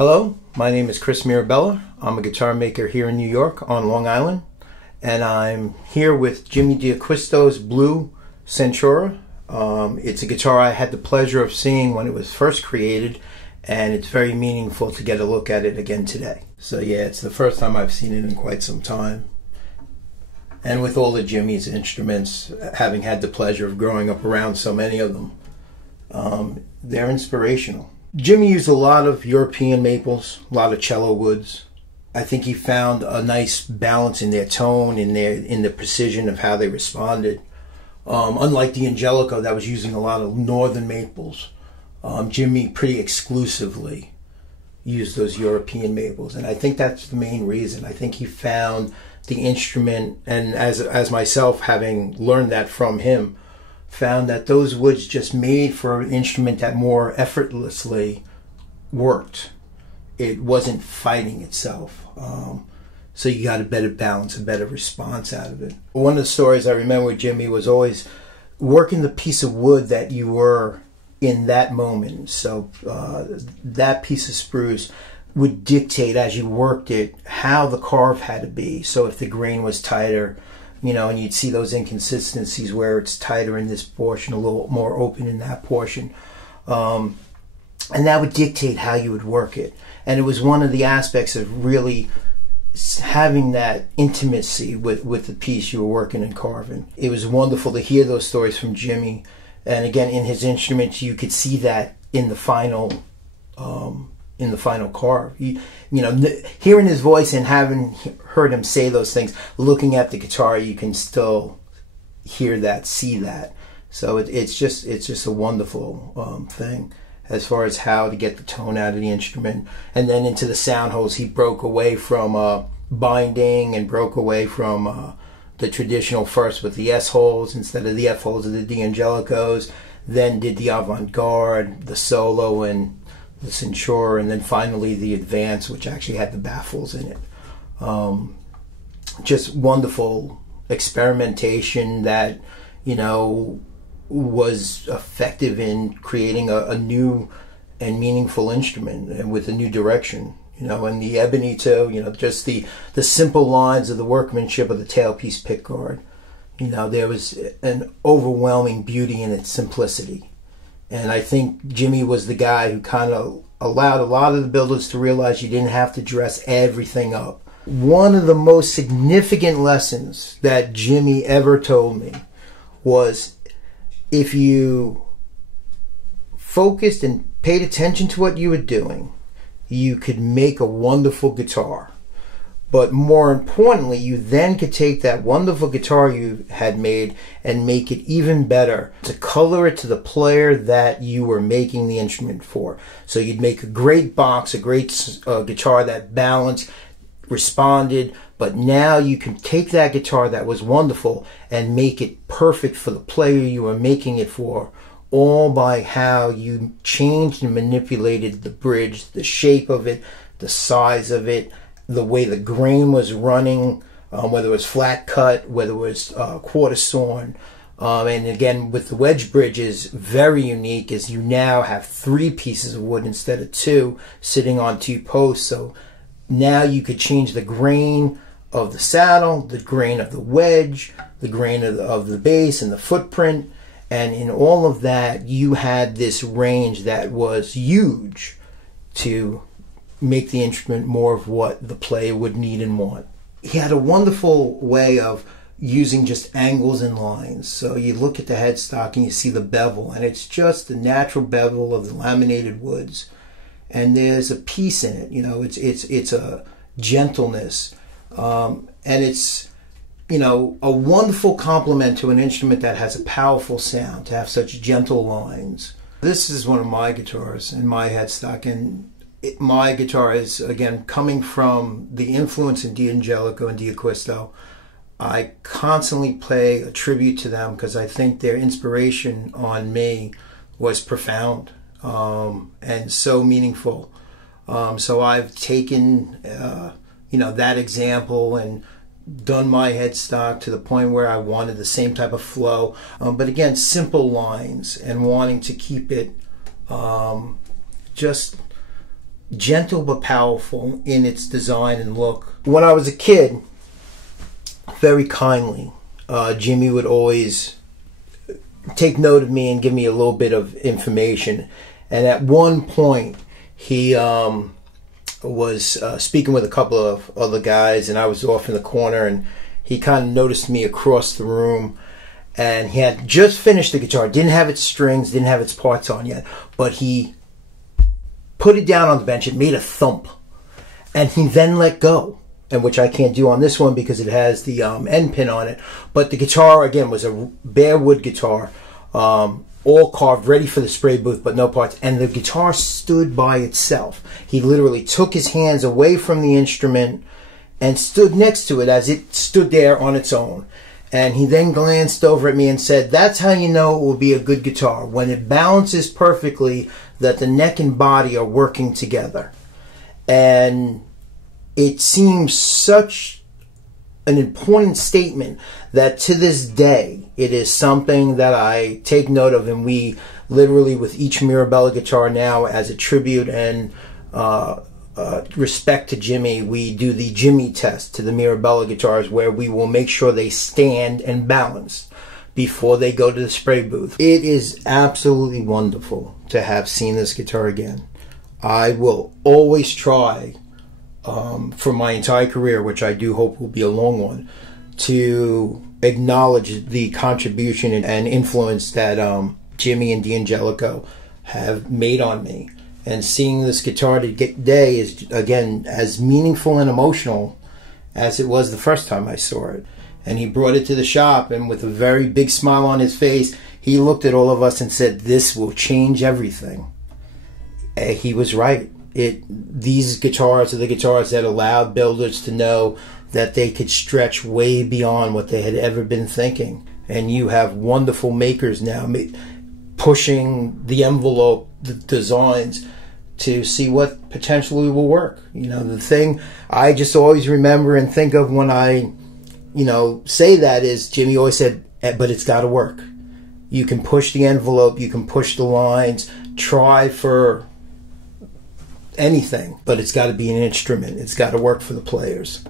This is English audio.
Hello, my name is Chris Mirabella. I'm a guitar maker here in New York on Long Island, and I'm here with Jimmy D'Acquisto's blue CENTURA. It's a guitar I had the pleasure of seeing when it was first created, and it's very meaningful to get a look at it again today. So yeah, it's the first time I've seen it in quite some time. And with all of Jimmy's instruments, having had the pleasure of growing up around so many of them, they're inspirational. Jimmy used a lot of European maples, a lot of cello woods. I think he found a nice balance in their tone, in the precision of how they responded. Unlike the Angelico that was using a lot of northern maples, Jimmy pretty exclusively used those European maples, and I think that's the main reason. I think he found the instrument, and as myself, having learned that from him, found that those woods just made for an instrument that more effortlessly worked. It wasn't fighting itself. So you got a better balance, a better response out of it. One of the stories I remember with Jimmy was always working the piece of wood that you were in that moment. So that piece of spruce would dictate as you worked it how the carve had to be. So if the grain was tighter, you know, and you'd see those inconsistencies where it's tighter in this portion, a little more open in that portion. And that would dictate how you would work it. And it was one of the aspects of really having that intimacy with the piece you were working and carving. It was wonderful to hear those stories from Jimmy. And again, in his instruments, you could see that in the final carve. You know, hearing his voice and having heard him say those things, looking at the guitar, you can still hear that, see that. So it's just a wonderful thing as far as how to get the tone out of the instrument. And then into the sound holes, he broke away from binding and broke away from the traditional first with the S holes instead of the F holes of the D'Angelicos, then did the avant-garde, the solo, and the CENTURA, and then finally the Advance, which actually had the baffles in it. Just wonderful experimentation that, you know, was effective in creating a new and meaningful instrument and with a new direction. You know, and the ebony too, you know, just the simple lines of the workmanship of the tailpiece pickguard. You know, there was an overwhelming beauty in its simplicity. And I think Jimmy was the guy who kind of allowed a lot of the builders to realize you didn't have to dress everything up. One of the most significant lessons that Jimmy ever told me was if you focused and paid attention to what you were doing, you could make a wonderful guitar. But more importantly, you then could take that wonderful guitar you had made and make it even better, to color it to the player that you were making the instrument for. So you'd make a great box, a great guitar that balanced, responded, but now you can take that guitar that was wonderful and make it perfect for the player you were making it for, all by how you changed and manipulated the bridge, the shape of it, the size of it, the way the grain was running, whether it was flat cut, whether it was quarter sawn. And again, with the wedge bridges, very unique is you now have 3 pieces of wood instead of 2 sitting on 2 posts. So now you could change the grain of the saddle, the grain of the wedge, the grain of the bass and the footprint. And in all of that, you had this range that was huge to make the instrument more of what the player would need and want. He had a wonderful way of using just angles and lines. So you look at the headstock and you see the bevel, and it's just the natural bevel of the laminated woods. And there's a peace in it, you know, it's a gentleness. And it's, you know, a wonderful complement to an instrument that has a powerful sound, to have such gentle lines. This is one of my guitars in my headstock, and my guitar is, again, coming from the influence in D'Angelico and D'Acquisto. I constantly play a tribute to them because I think their inspiration on me was profound and so meaningful. So I've taken, you know, that example and done my headstock to the point where I wanted the same type of flow. But again, simple lines and wanting to keep it just gentle but powerful in its design and look. When I was a kid, very kindly, Jimmy would always take note of me and give me a little bit of information. And at one point, he was speaking with a couple of other guys, and I was off in the corner, and he kind of noticed me across the room, and he had just finished the guitar, didn't have its strings, didn't have its parts on yet, but he put it down on the bench, it made a thump, and he then let go, and which I can't do on this one because it has the end pin on it. But the guitar, again, was a bare wood guitar, all carved, ready for the spray booth, but no parts. And the guitar stood by itself. He literally took his hands away from the instrument and stood next to it as it stood there on its own. And he then glanced over at me and said, "That's how you know it will be a good guitar, when it balances perfectly, that the neck and body are working together." And it seems such an important statement that to this day, it is something that I take note of, and we literally, with each Mirabella guitar now, as a tribute and respect to Jimmy, we do the Jimmy test to the Mirabella guitars, where we will make sure they stand and balance before they go to the spray booth. It is absolutely wonderful to have seen this guitar again. I will always try, for my entire career, which I do hope will be a long one, to acknowledge the contribution and influence that Jimmy and D'Angelico have made on me. And seeing this guitar today is, again, as meaningful and emotional as it was the first time I saw it. And he brought it to the shop, and with a very big smile on his face, he looked at all of us and said, "This will change everything." And he was right. These guitars are the guitars that allowed builders to know that they could stretch way beyond what they had ever been thinking. And you have wonderful makers now pushing the envelope, the designs, to see what potentially will work. You know, the thing I just always remember and think of when I, say that is, Jimmy always said, "But it's got to work. You can push the envelope, you can push the lines, try for anything, but it's got to be an instrument. It's got to work for the players."